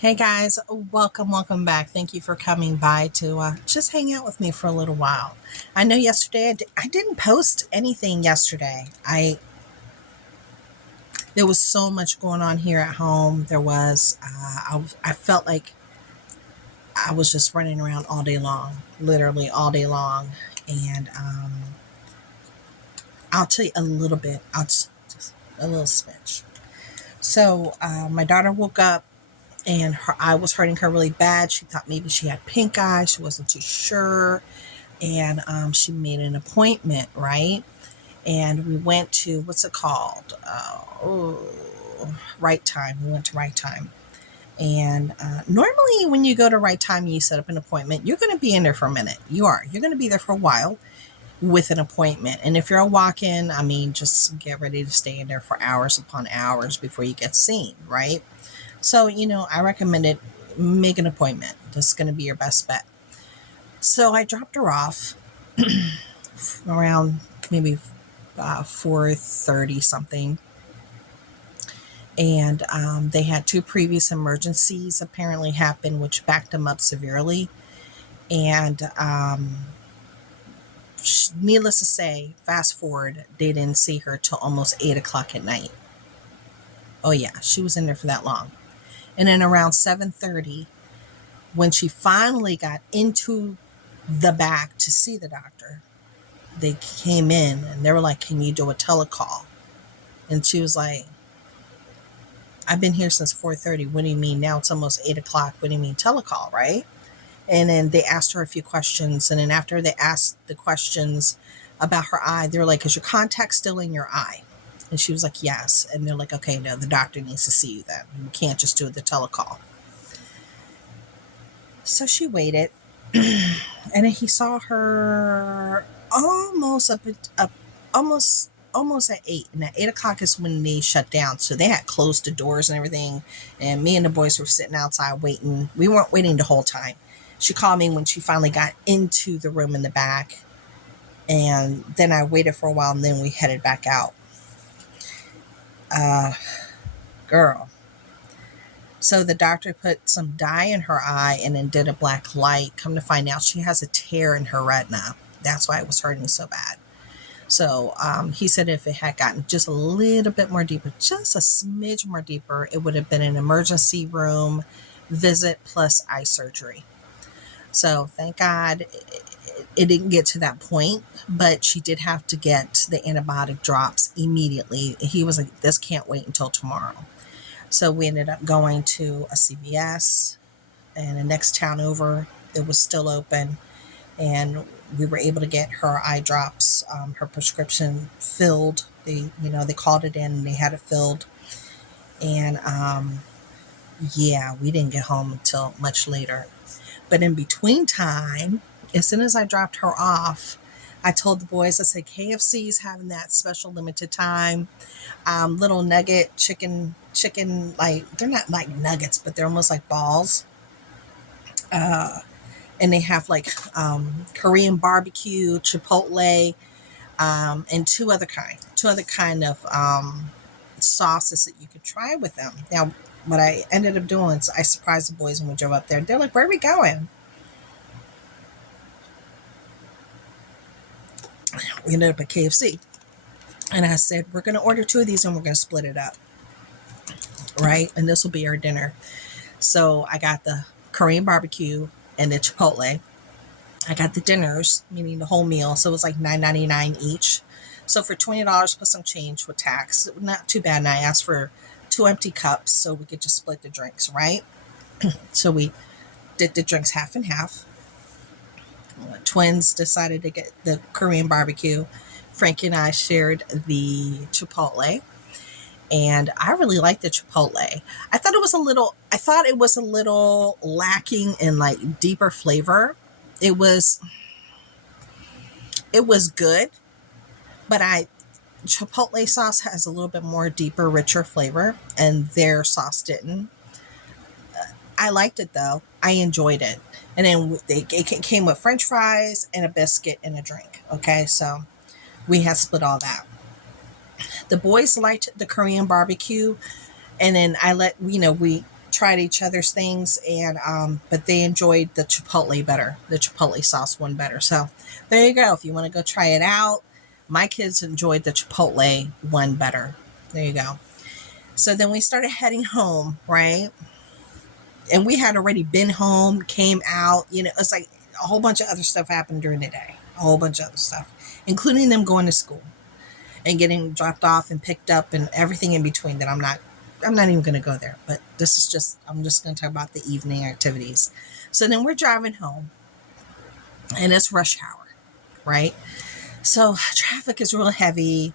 Hey guys, welcome back. Thank you for coming by to just hang out with me for a little while. I know yesterday I didn't post anything yesterday. There was so much going on here at home. I felt like I was just running around all day long, literally all day long. And I'll tell you a little bit. I'll just a little smidge. So my daughter woke up and her eye was hurting her really bad. She thought maybe she had pink eye. She wasn't too sure. And she made an appointment, right? And we went to what's it called? Right Time. We went to Right Time. And normally, when you go to Right Time, you set up an appointment. You're going to be in there for a minute. You are. You're going to be there for a while with an appointment. And if you're a walk-in, I mean, just get ready to stay in there for hours upon hours before you get seen, right? So, I recommend it. Make an appointment. That's going to be your best bet. So I dropped her off around maybe 4:30 something, and they had two previous emergencies apparently happen, which backed them up severely. And needless to say, fast forward, they didn't see her till almost 8 o'clock at night. Oh yeah, she was in there for that long. And then around 7:30, when she finally got into the back to see the doctor, they came in and they were like, "Can you do a telecall?" And she was like, "I've been here since 4:30. What do you mean? Now it's almost 8 o'clock. What do you mean telecall, right?" And then they asked her a few questions. And then after they asked the questions about her eye, they were like, "Is your contact still in your eye?" And she was like, "Yes." And they're like, "Okay, no, the doctor needs to see you then. We can't just do the telecall." So she waited. And then he saw her almost up almost at 8, and at 8 o'clock is when they shut down, so they had closed the doors and everything. And me and the boys were sitting outside waiting. We weren't waiting the whole time. She called me when she finally got into the room in the back, and then I waited for a while, and then we headed back out. uh Girl, so the doctor put some dye in her eye and then did a black light. Come to find out, she has a tear in her retina. That's why it was hurting so bad. So he said if it had gotten just a little bit more deeper, just a smidge more deeper, it would have been an emergency room visit plus eye surgery. So thank God it didn't get to that point, but she did have to get the antibiotic drops immediately. He was like, "This can't wait until tomorrow." So we ended up going to a CVS, and the next town over, it was still open, and we were able to get her eye drops, her prescription filled. They called it in and they had it filled. And yeah, we didn't get home until much later. But in between time, as soon as I dropped her off, I told the boys, I said, "KFC's having that special limited time little nugget chicken, like they're not like nuggets, but they're almost like balls. Uh, and they have like Korean barbecue, Chipotle, and two other kind of sauces that you could try with them. Now, what I ended up doing is I surprised the boys when we drove up there. They're like, "Where are we going?" We ended up at KFC, and I said, "We're going to order two of these and we're going to split it up, right? And this will be our dinner." So I got the Korean barbecue and the Chipotle. I got the dinners, meaning the whole meal. So it was like $9.99 each. So for $20 plus some change with tax, not too bad. And I asked for two empty cups so we could just split the drinks, right? So we did the drinks half and half. Twins decided to get the Korean barbecue. Frankie and I shared the Chipotle. And I really liked the Chipotle. I thought it was a little lacking in like deeper flavor. It was it was good, but I Chipotle sauce has a little bit more deeper, richer flavor, and their sauce didn't. I liked it though. I enjoyed it. And then it came with French fries and a biscuit and a drink. Okay, so we had split all that. The boys liked the Korean barbecue, and then I let we tried each other's things, and but they enjoyed the Chipotle better. The Chipotle sauce one better. So there you go. If you want to go try it out, my kids enjoyed the Chipotle one better. There you go. So then we started heading home, right? And we had already been home, came out. It's like a whole bunch of other stuff happened during the day. A whole bunch of other stuff, including them going to school and getting dropped off and picked up and everything in between that I'm not even going to go there, but I'm just going to talk about the evening activities. So then we're driving home and it's rush hour, right? So traffic is real heavy,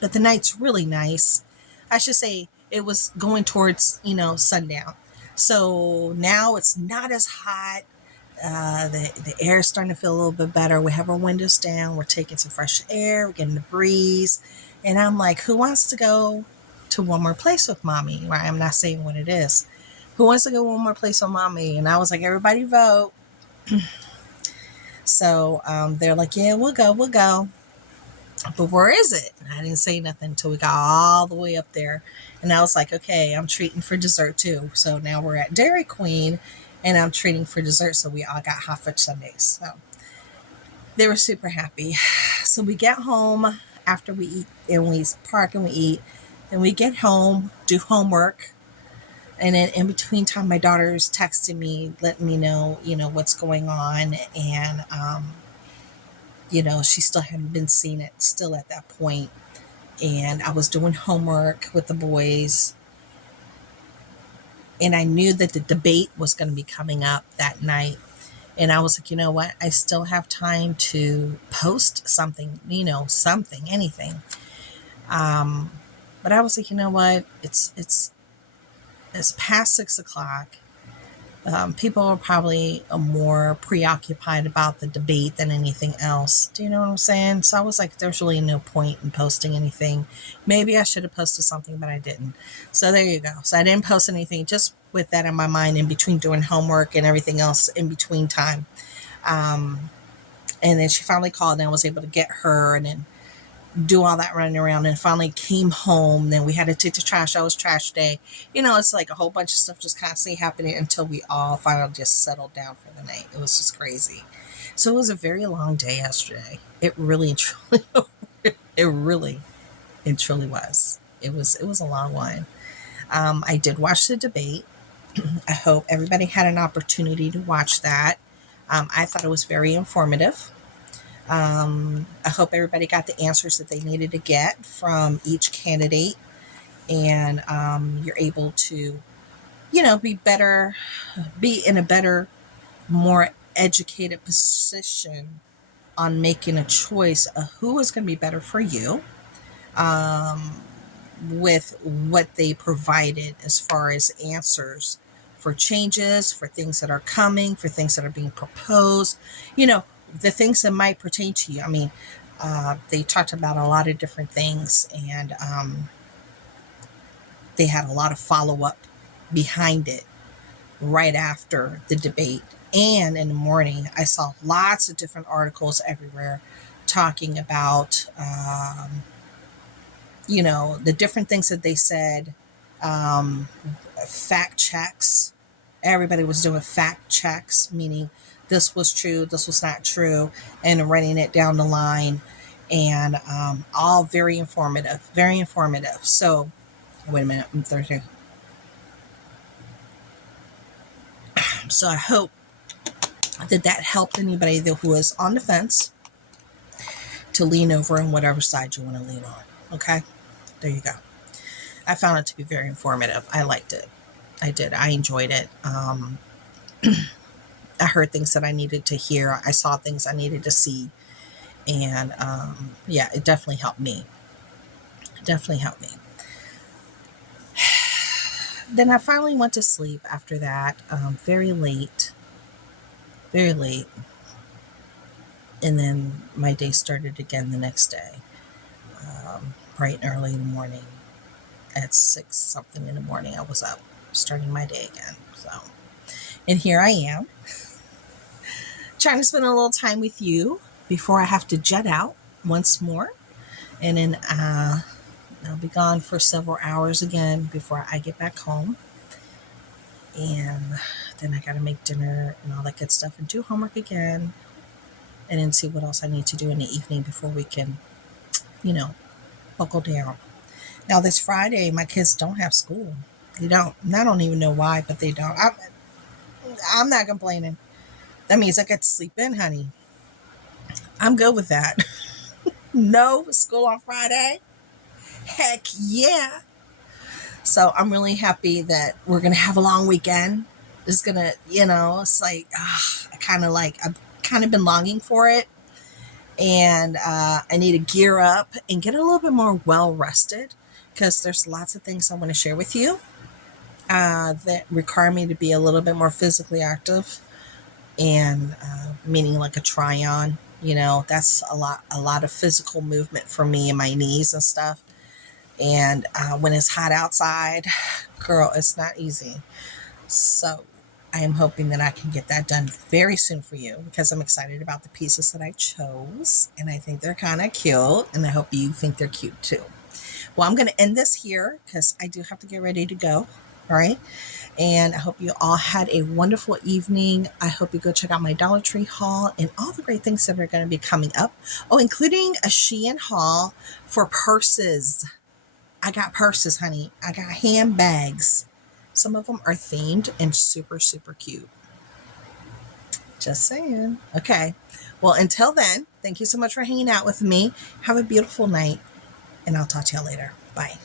but the night's really nice. I should say it was going towards, sundown. So now it's not as hot. The air is starting to feel a little bit better. We have our windows down. We're taking some fresh air. We're getting the breeze. And I'm like, who wants to go to one more place with mommy? Right? I'm not saying what it is. Who wants to go one more place with mommy? And I was like, everybody vote. So they're like, yeah, we'll go. But where is it? And I didn't say nothing until we got all the way up there. And I was like, okay, I'm treating for dessert too. So now we're at Dairy Queen and I'm treating for dessert. So we all got hot fudge sundaes. So they were super happy. So we get home after we eat and we park and we eat. Then we get home, do homework. And then in between time, my daughter's texting me, letting me know, what's going on. And, she still hadn't been seeing it still at that point. And I was doing homework with the boys. And I knew that the debate was going to be coming up that night. And I was like, you know what? I still have time to post something, something, anything. But I was like, you know what? It's past 6:00. People are probably more preoccupied about the debate than anything else. Do you know what I'm saying? So I was like, there's really no point in posting anything. Maybe I should have posted something, but I didn't. So there you go. So I didn't post anything, just with that in my mind in between doing homework and everything else in between time. And then she finally called and I was able to get her and then do all that running around, and finally came home. Then we had to take the trash out. It was trash day. It's like a whole bunch of stuff just constantly happening until we all finally just settled down for the night. It was just crazy. So it was a very long day yesterday. It really and truly, it really and truly was. It was a long one. I did watch the debate. I hope everybody had an opportunity to watch that. I thought it was very informative. I hope everybody got the answers that they needed to get from each candidate, and you're able to, be in a better, more educated position on making a choice of who is going to be better for you, with what they provided as far as answers for changes, for things that are coming, for things that are being proposed, the things that might pertain to you. I mean, they talked about a lot of different things, and they had a lot of follow-up behind it right after the debate. And in the morning, I saw lots of different articles everywhere talking about, the different things that they said, fact checks. Everybody was doing fact checks, meaning this was true, this was not true, and running it down the line, and all very informative, very informative. So, wait a minute, I'm thirsty. So I hope that helped anybody who was on the fence to lean over on whatever side you want to lean on. Okay, there you go. I found it to be very informative. I liked it. I did. I enjoyed it. I heard things that I needed to hear. I saw things I needed to see. And yeah, it definitely helped me. It definitely helped me. Then I finally went to sleep after that, very late. Very late. And then my day started again the next day, bright and early in the morning. At 6 something in the morning, I was up, starting my day again. So, and here I am, trying to spend a little time with you before I have to jet out once more. And then I'll be gone for several hours again before I get back home. And then I got to make dinner and all that good stuff and do homework again. And then see what else I need to do in the evening before we can, you know, buckle down. Now, this Friday, my kids don't have school. They don't. And I don't even know why, but they don't. I'm not complaining. That means I get to sleep in, honey. I'm good with that. No school on Friday. Heck yeah. So I'm really happy that we're going to have a long weekend. It's going to, it's like, I've kind of been longing for it. And I need to gear up and get a little bit more well rested because there's lots of things I want to share with you that require me to be a little bit more physically active, and meaning like a try-on. That's a lot of physical movement for me and my knees and stuff. And when it's hot outside, girl, it's not easy. So I am hoping that I can get that done very soon for you because I'm excited about the pieces that I chose. And I think they're kind of cute. And I hope you think they're cute too. Well, I'm going to end this here because I do have to get ready to go. All right. And I hope you all had a wonderful evening. I hope you go check out my Dollar Tree haul and all the great things that are going to be coming up. Oh, including a Shein haul for purses. I got purses, honey. I got handbags. Some of them are themed and super, super cute. Just saying. Okay. Well, until then, thank you so much for hanging out with me. Have a beautiful night, and I'll talk to y'all later. Bye.